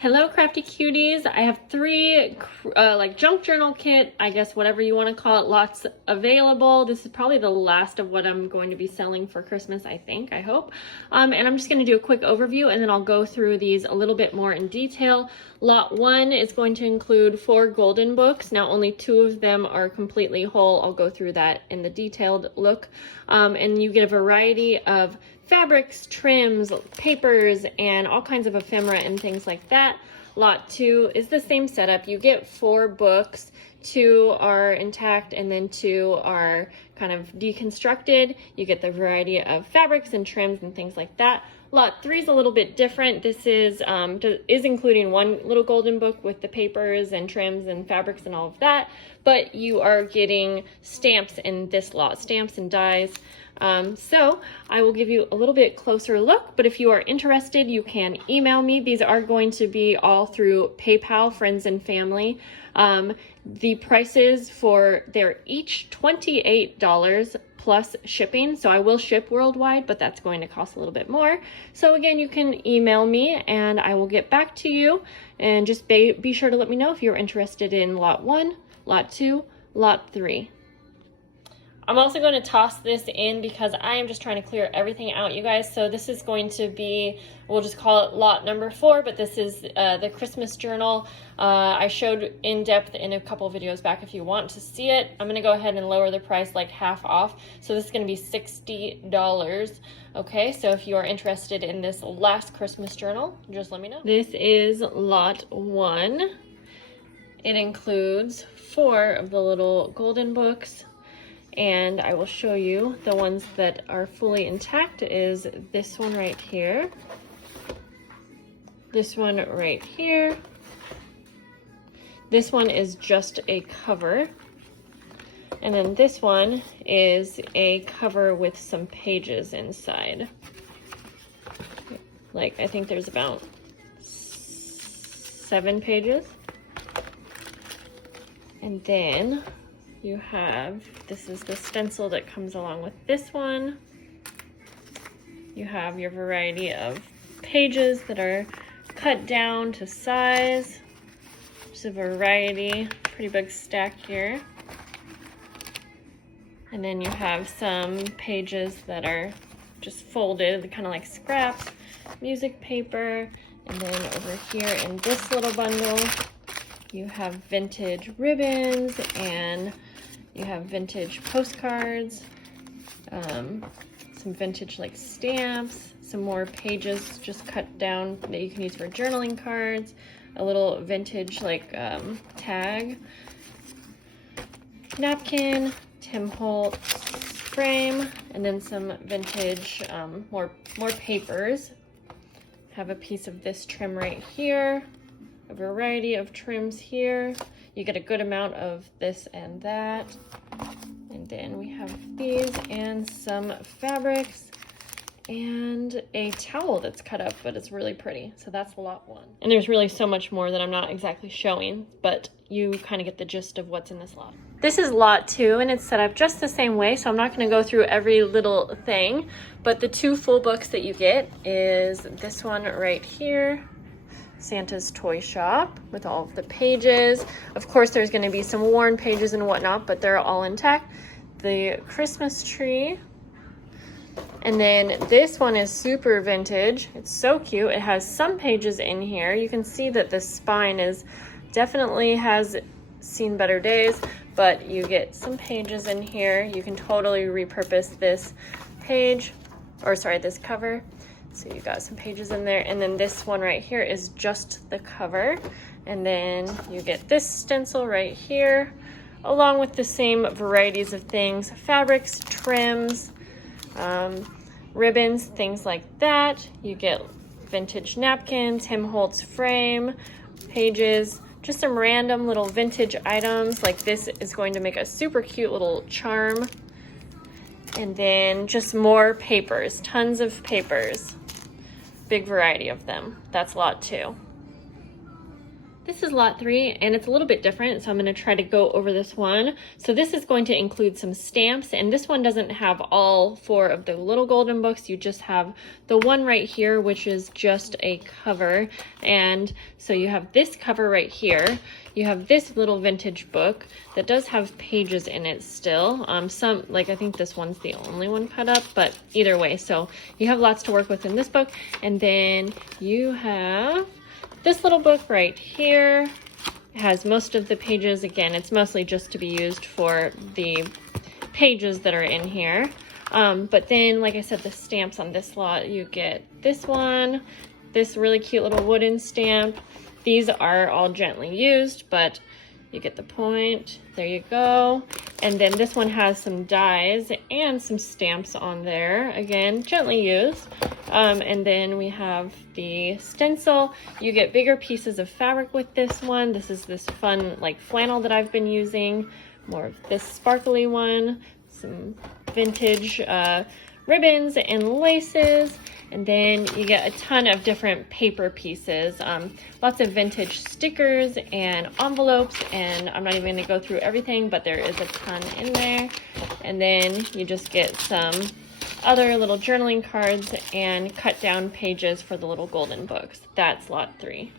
Hello, crafty cuties. I have three like junk journal kit, I guess whatever you want to call it, lots available. This is probably the last of what I'm going to be selling for Christmas, I hope. And I'm just going to do a quick overview and then I'll go through these a little bit more in detail. Lot 1 is going to include 4 golden books. Now only 2 of them are completely whole. I'll go through that in the detailed look. And you get a variety of fabrics, trims, papers, and all kinds of ephemera and things like that. Lot 2 is the same setup. You get 4 books. 2 are intact and then 2 are kind of deconstructed. You get the variety of fabrics and trims and things like that. Lot 3 is a little bit different. This is including 1 little golden book with the papers and trims and fabrics and all of that, but you are getting stamps in this lot, stamps and dies. So I will give you a little bit closer look, but if you are interested, you can email me. These are going to be all through PayPal, friends and family. The prices they're each $28 plus shipping. So I will ship worldwide, but that's going to cost a little bit more. So again, you can email me and I will get back to you, and just be sure to let me know if you're interested in lot 1, lot 2, lot 3. I'm also going to toss this in because I am just trying to clear everything out, you guys. So this is going to be, we'll just call it lot number 4, but this is the Christmas journal. I showed in depth in a couple videos back if you want to see it. I'm going to go ahead and lower the price like half off. So this is going to be $60. Okay, so if you are interested in this last Christmas journal, just let me know. This is lot 1. It includes 4 of the little golden books. And I will show you the ones that are fully intact is this one right here, this one right here, this one is just a cover, and then this one is a cover with some pages inside. Like, I think there's about 7 pages. And then you have, this is the stencil that comes along with this one. You have your variety of pages that are cut down to size. Just a variety, pretty big stack here. And then you have some pages that are just folded, kind of like scraps, music paper. And then over here in this little bundle, you have vintage ribbons and you have vintage postcards, some vintage like stamps, some more pages just cut down that you can use for journaling cards, a little vintage like tag, napkin, Tim Holtz frame, and then some vintage more papers. Have a piece of this trim right here, a variety of trims here. You get a good amount of this and that. And then we have these and some fabrics and a towel that's cut up, but it's really pretty. So that's lot 1. And there's really so much more that I'm not exactly showing, but you kind of get the gist of what's in this lot. This is lot 2 and it's set up just the same way, so I'm not going to go through every little thing, but the 2 full books that you get is this one right here, Santa's Toy Shop, with all of the pages. Of course, there's going to be some worn pages and whatnot, but they're all intact. The Christmas tree. And then this one is super vintage. It's so cute. It has some pages in here. You can see that the spine definitely has seen better days, but you get some pages in here. You can totally repurpose this this cover. So you got some pages in there, and then this one right here is just the cover. And then you get this stencil right here, along with the same varieties of things, fabrics, trims, ribbons, things like that. You get vintage napkins, Tim Holtz frame, pages, just some random little vintage items. Like this is going to make a super cute little charm. And then just more papers, tons of papers. Big variety of them. That's lot 2. This is lot 3, and it's a little bit different, so I'm going to try to go over this one. So this is going to include some stamps, and this one doesn't have all 4 of the little golden books. You just have the one right here, which is just a cover. And so you have this cover right here. You have this little vintage book that does have pages in it still. Some, like I think this one's the only one cut up, but either way, so you have lots to work with in this book. And then you have this little book right here. It has most of the pages. Again, it's mostly just to be used for the pages that are in here. But then, like I said, the stamps on this lot, you get this one, this really cute little wooden stamp. These are all gently used, but you get the point. There you go. And then this one has some dies and some stamps on there. Again, gently used. And then we have the stencil. You get bigger pieces of fabric with this one. This is this fun like flannel that I've been using. More of this sparkly one. Some vintage ribbons and laces. And then you get a ton of different paper pieces, lots of vintage stickers and envelopes, and I'm not even going to go through everything, but there is a ton in there. And then you just get some other little journaling cards and cut down pages for the little golden books. That's lot 3.